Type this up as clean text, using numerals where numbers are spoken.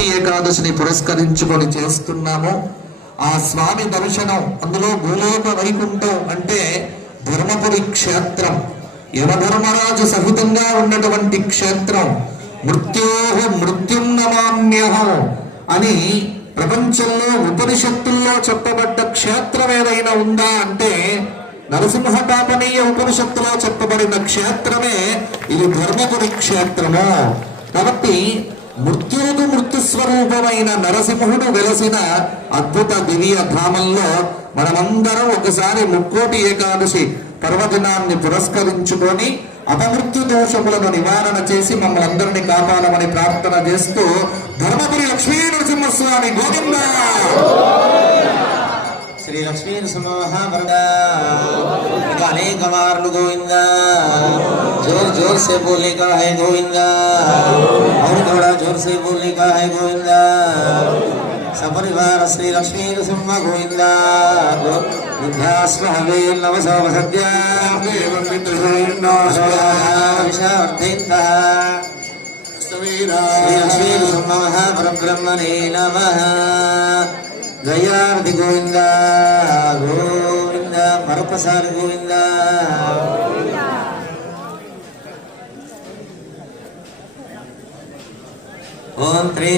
ముక్కోటి ఏకాదశిని పురస్కరించుకొని చేస్తున్నాము. ఆ స్వామి దర్శనం, అందులో భూలోక వైకుంఠం అంటే ధర్మపురి క్షేత్రం, యమధర్మరాజు సహితంగా ఉన్నటువంటి క్షేత్రం. మృత్యోహ మృత్యుం నమామ్యహం అని ప్రపంచంలో ఉపనిషత్తుల్లో చెప్పబడ్డ క్షేత్రం ఏదైనా ఉందా అంటే నరసింహ తాపనీయ ఉపనిషత్తులో చెప్పబడిన క్షేత్రమే ఇది ధర్మపురి క్షేత్రము. కాబట్టి మృత్యువుకు మృత్యుస్వరూపమైన నరసింహుడు వెలసిన అద్భుత దివ్య ధామంలో మనమందరం ఒకసారి ముక్కోటి ఏకాదశి పర్వదినాన్ని పురస్కరించుకొని అపమృత్యు దోషములను నివారణ చేసి మమ్మల్ని అందరినీ కాపాడమని ప్రార్థన చేస్తూ ధర్మపురి లక్ష్మీ నరసింహస్వామి గోవింద, శ్రీ లక్ష్మీ నరసింహ अनेक मार्ल गोविंदा, जोर जोर से बोलने का है गोविंदा, और थोड़ा जोर से बोलने का है गोविंदा। सपरिवार श्री लक्ष्मी नरसिंह गोविंदा, विद्यास्महे नवसवसद्या श्री लक्ष्मी नरसिंह परब्रह्मणे नमः। जयार्ति गोविंदा गोविंदा, मरप्रसाद गोविंदा। ओम